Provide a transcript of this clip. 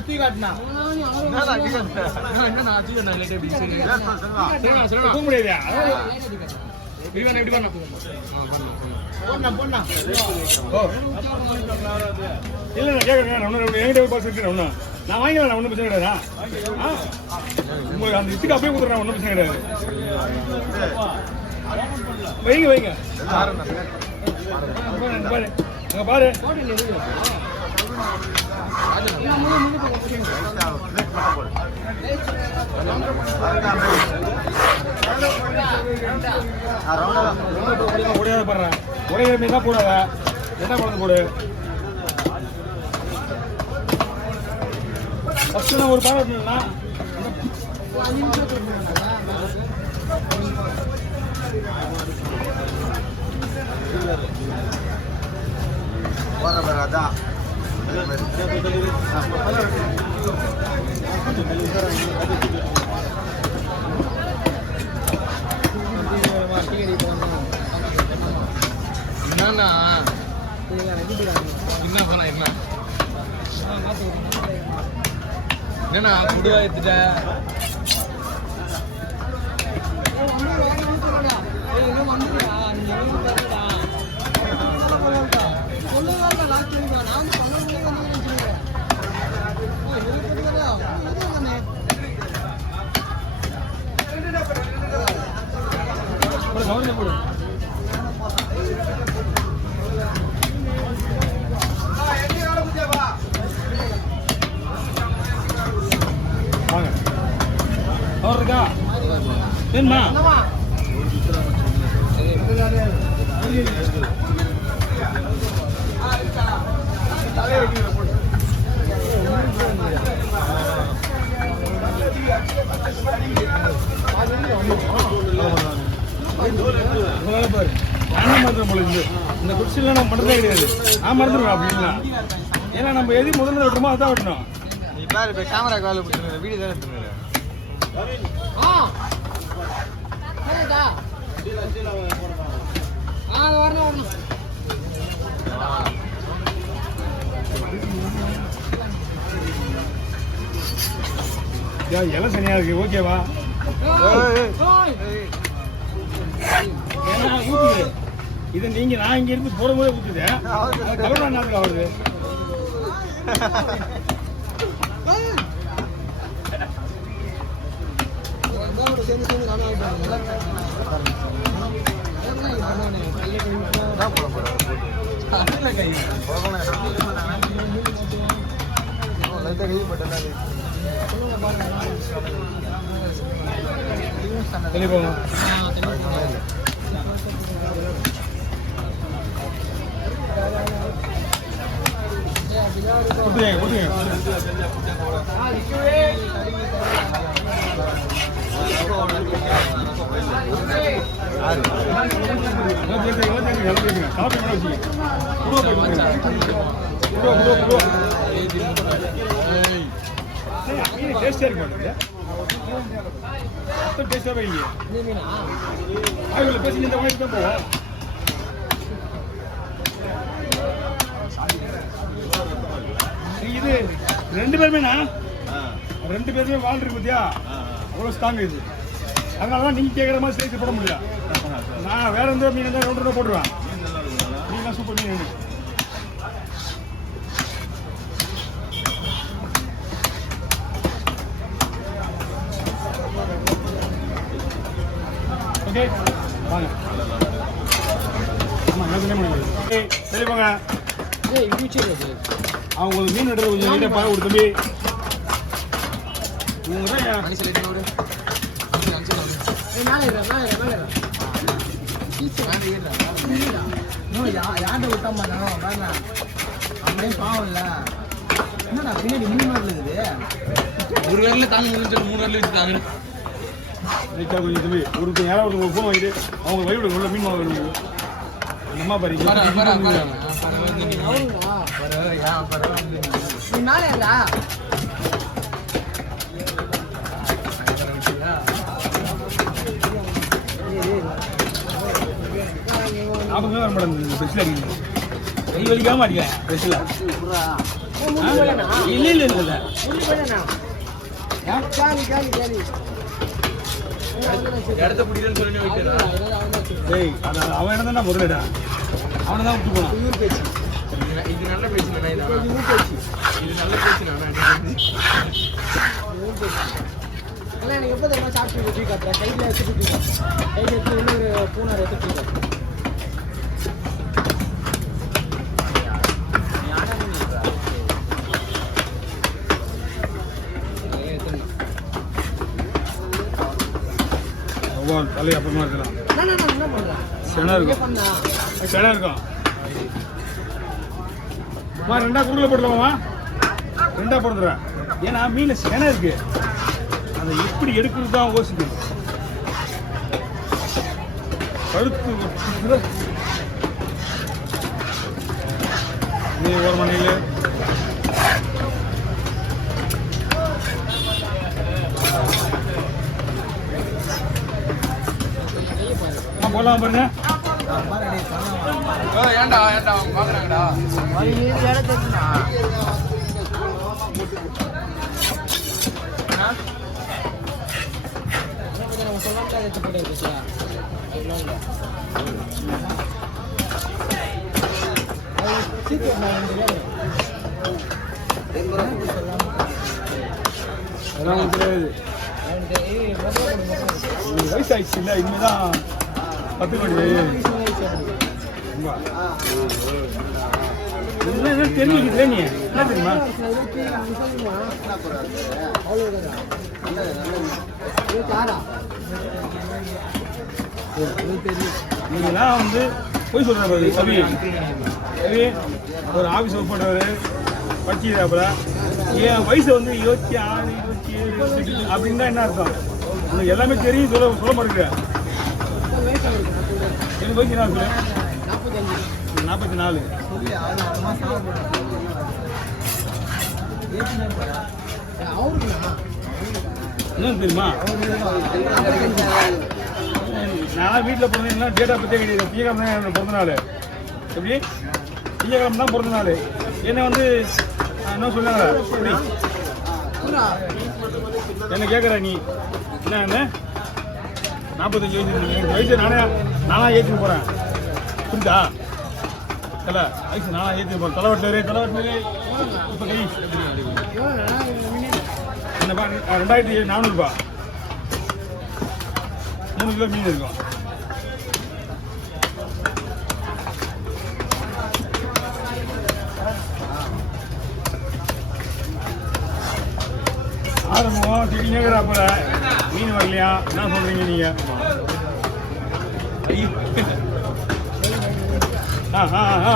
தூக்கி காட்டினா இல்ல நான் கேட்கறேன் என்கிட்ட பாஸ் இருக்கேன் ஒண்ணு நான் வாங்கிக்கிறேன் ஒன்றும் பிரச்சனை கிடையாதா உங்களுக்கு அந்த இத்துக்கு அப்படியே கொடுத்துறேன் ஒன்றும் பிரச்சனை கிடையாது வைங்க வைங்க பாரு அங்க பாரு உடையாத பாடுறேன் உடைய மீன் தான் போடாத என்ன குழந்தை போடு ஃபர்ஸ்ட் நான் ஒரு பாடம் விட்டுனா அதான் என்னன்னா என்ன பண்ண என்னண்ணா புடுவா எடுத்துட்ட இருக்கா வேணுமா பாரு இந்த குடிசைலாம் நம்ம பண்ணுறதே கிடையாது நான் மறந்துடுவேன் அப்படின்னா ஏன்னா நம்ம எது முதல்ல விட்டுருமோ அதான் விட்டணும் நீ பாரு இப்போ கேமரா கால் வீடியோ தானே எடுத்துருங்க எல்லாம் சரியா இருக்கு ஓகேவா ஊத்துது இது நீங்க நான் இங்க இருந்து போற போதே ஊத்துது கவர்னா நாட்டுக்கு ஆகுது தெளிவாங்க டேஸ்டா இருக்க மாட்டேங்குது டேஸ்டாவே இல்லையா அவங்க பேசி இந்த மாதிரி தான் போவோம் இது ரெண்டு பேருமேண்ணா ரெண்டு பேருமே வாழ் இருக்கு பத்தியா அவ்வளோ ஸ்ட்ராங் இது அதனாலதான் நீங்க கேட்குற மாதிரி சேர்த்து போட முடியல நான் வேற எந்த மீன் தான் 2 ரூபா போடுவேன் மீன் சூப்பர் மீன் ஓகே வாங்க ஆமாம் எல்லாத்துலேயே முடியும் சரி போங்க அவங்களுக்கு மீன் எடுத்து கொஞ்சம் நீட்டாக பார்க்க ஒரு தம்பி யார்கிட்ட விட்டா மாட்டாங்க அப்படியே பாவம் இல்லை என்னடா பின்னாடி மீன் மாதிரி இருக்குது ஒரு வேரில் தாங்க முடிஞ்சு 3 வேரில் வச்சுட்டாங்க கொஞ்சம் தம்பி ஒரு யாராவது ஒரு ஃபோன் வாங்கிட்டு அவங்க வயிறு உள்ள மீன் வாங்க அம்மா பாரு கை வலிக்காம அடிக்கிறேன் இல்லை இல்லை இல்லை இடத்த பிடிக்கலன்னு சொல்லி வைக்கிறேன். டேய் அவன் என்ன தான் முதலடா அவனை தான் விட்டு போனான். இது நல்ல பேச்சு இது நல்ல பேச்சு எனக்கு எப்போ தெரியுமா சாப்பிட்டு டீ காட்டுறேன் கையில் எடுத்துட்டு டீ காட்டுறேன் கையில் எடுத்து இன்னொரு பூனை எடுத்து டீ காட்டுறேன் தலையை அப்புறமா இருக்கலாம். என்ன பண்ணுறேன் செனா இருக்கும் செனா இருக்கும். ரெண்டா குறுக்கில் போடலாமா? ரெண்டா போடுறேன். ஏன்னா மீன் செனை இருக்கு, அதை எப்படி எடுக்கிறது தான் யோசிக்கணும். கழுத்து ஒரு மணியில் போடலாம் பாருங்க. ஏன்டா வாங்குறாங்கடா அதெல்லாம் தெரியாது. வயசாயிடுச்சு இல்லை, இனிமேதான் கற்றுக்கொண்டு என்ன தெரிஞ்சுக்கிட்டே நீ என்ன தெரியுமா? நீங்களாம் வந்து போய் சொல்கிறாரு கவி கவி ஒரு ஆஃபீஸ் ஒர்க் பண்ணுறவர் படிச்சுக்கிறாப்புல என் வயசு வந்து 26 27 28 அப்படின்னு என்ன அர்த்தம்? உனக்கு எல்லாமே தெரியும் சொல்ல மாட்டேங்கிற. எனக்கு வயசு என்ன இருக்கு? 44. என்ன தெரியுமா? நான் வீட்டில் பிறந்தீங்கன்னா டேட்டா பற்றியே கிடையாது. திங்கக்கிழமை தான் என்னோட பிறந்த நாள். எப்படி திங்கக்கிழமை தான் பிறந்த நாள். என்னை வந்து என்ன சொன்னாங்க என்ன கேட்குற நீ என்ன 45 வயசு நானா ஏற்றின்னு போகிறேன். புரிஞ்சா தலை வயசு நானா ஏற்றின்னு போகிறேன். தலைவட்டிலே இப்போ கை என்னப்பா 2400 3 கிலோ மீன் இருக்கும். ஆரம்பம் திடீர்னு மீன் வரலையா? என்ன சொல்றீங்க நீங்க? ஆ ஆ ஆ